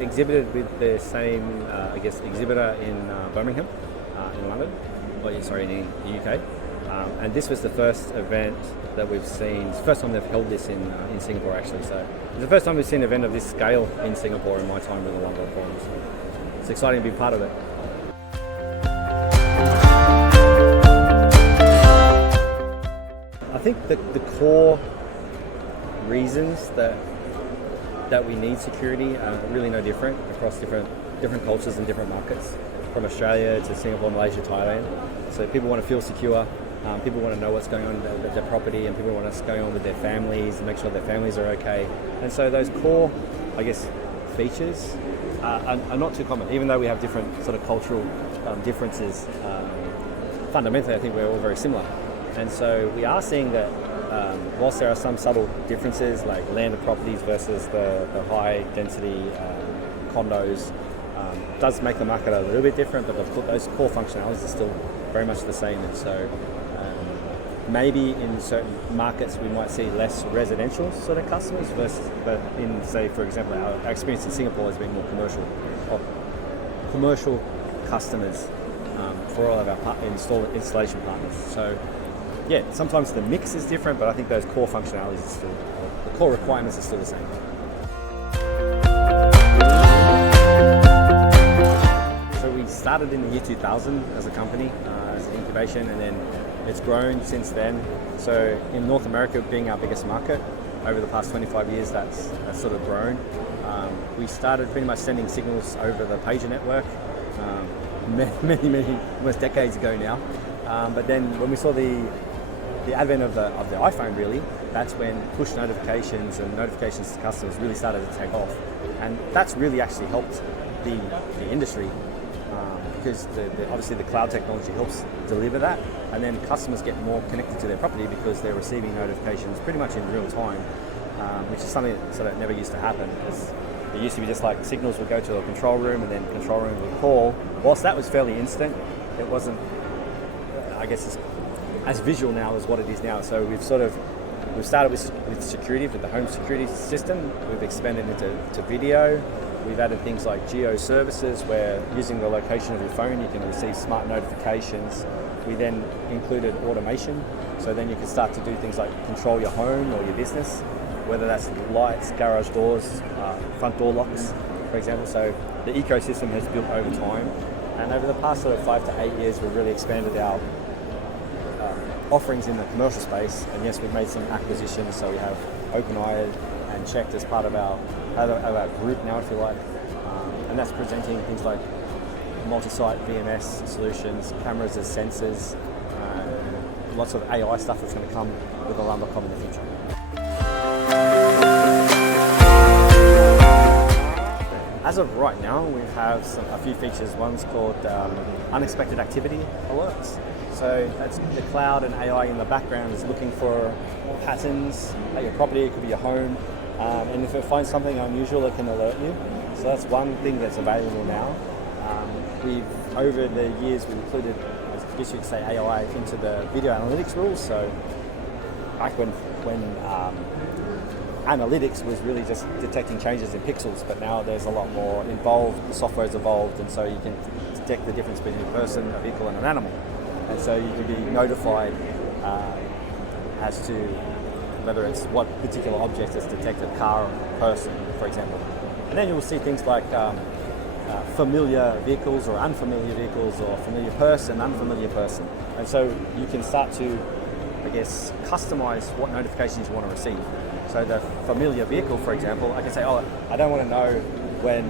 exhibited with the same, exhibitor in Birmingham, in London, in the UK. And this was the first event that we've seen. It's the first time they've held this in Singapore, actually. So it's the first time we've seen an event of this scale in Singapore in my time with the Lumber Forum. So it's exciting to be part of it. I think that the core reasons that we need security are really no different across different cultures and different markets, from Australia to Singapore, Malaysia, Thailand. So people want to feel secure. People want to know what's going on with their property, and people want what's going on with their families and make sure their families are okay. And so those core, features are not too common, even though we have different sort of cultural differences. Fundamentally, I think we're all very similar. And so we are seeing that whilst there are some subtle differences, like landed properties versus the high density condos, does make the market a little bit different, but those core functionalities are still very much the same. And so maybe in certain markets we might see less residential sort of customers but in, say, for example, our experience in Singapore has been more commercial customers for all of our installation partners. So yeah, sometimes the mix is different, but I think those core functionalities are still, the core requirements are still the same. So we started in the year 2000 as a company, as an incubation, and then it's grown since then. So in North America being our biggest market, over the past 25 years that's sort of grown. We started pretty much sending signals over the pager network many almost decades ago now. But then when we saw the advent of the iPhone, really, that's when push notifications and notifications to customers really started to take off. And that's really actually helped the industry. Because obviously the cloud technology helps deliver that, and then customers get more connected to their property because they're receiving notifications pretty much in real time, which is something that sort of never used to happen. It used to be just like signals would go to a control room and then control room would call. Whilst that was fairly instant, it wasn't, as visual now as what it is now. So we've started with security, with the home security system. We've expanded into video. We've added things like geo services, where using the location of your phone you can receive smart notifications. We then included automation, so then you can start to do things like control your home or your business, whether that's lights, garage doors, front door locks, for example. So the ecosystem has built over time, and over the past sort of 5 to 8 years we've really expanded our offerings in the commercial space. And yes, we've made some acquisitions, so we have OpenEye and Checked as part of our group now, if you like, and that's presenting things like multi-site VMS solutions, cameras as sensors, lots of AI stuff that's going to come with Alarm.com in the future. As of right now, we have a few features. One's called unexpected activity alerts. So that's the cloud and AI in the background is looking for patterns at your property. It could be your home. And if it finds something unusual, it can alert you. So that's one thing that's available now. Over the years, we've included, I guess you could say, AI into the video analytics rules. So back when analytics was really just detecting changes in pixels, but now there's a lot more involved, the software's evolved, and so you can detect the difference between a person, a vehicle, and an animal. And so you can be notified as to whether it's what particular object is detected, car or person, for example. And then you'll see things like familiar vehicles or unfamiliar vehicles, or familiar person, unfamiliar person. And so you can start to, customize what notifications you want to receive. So the familiar vehicle, for example, I can say, I don't want to know when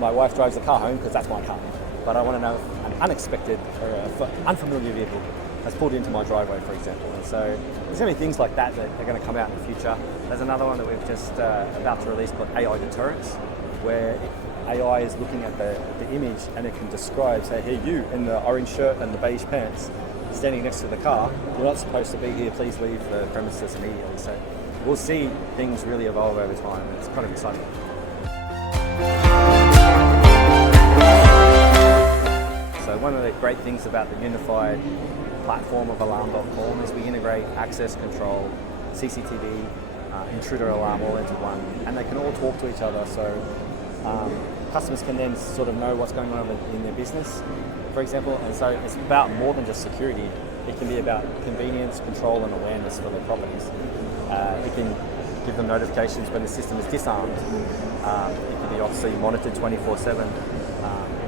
my wife drives the car home because that's my car. But I want to know an unexpected or unfamiliar vehicle has pulled into my driveway, for example. And so there's going to be things like that are going to come out in the future. There's another one that we've just about to release called AI Deterrence, where AI is looking at the image and it can describe, say, hey, you in the orange shirt and the beige pants standing next to the car, you're not supposed to be here, please leave the premises immediately. So we'll see things really evolve over time. It's kind of exciting. So one of the great things about the unified platform of Alarm.com is we integrate access control, CCTV, intruder alarm all into one, and they can all talk to each other. So customers can then sort of know what's going on in their business, for example. And so it's about more than just security. It can be about convenience, control, and awareness for their properties. It can give them notifications when the system is disarmed. It can be obviously monitored 24/7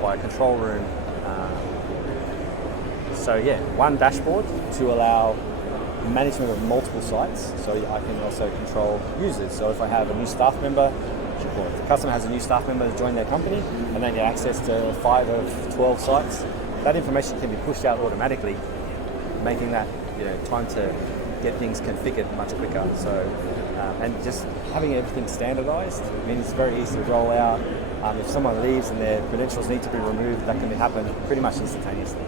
by a control room. So yeah, one dashboard to allow management of multiple sites. So I can also control users. So if I have a new staff member, or if the customer has a new staff member to join their company and they get access to 5 of 12 sites, that information can be pushed out automatically, making that time to get things configured much quicker. So and just having everything standardized means it's very easy to roll out. If someone leaves and their credentials need to be removed, that can happen pretty much instantaneously.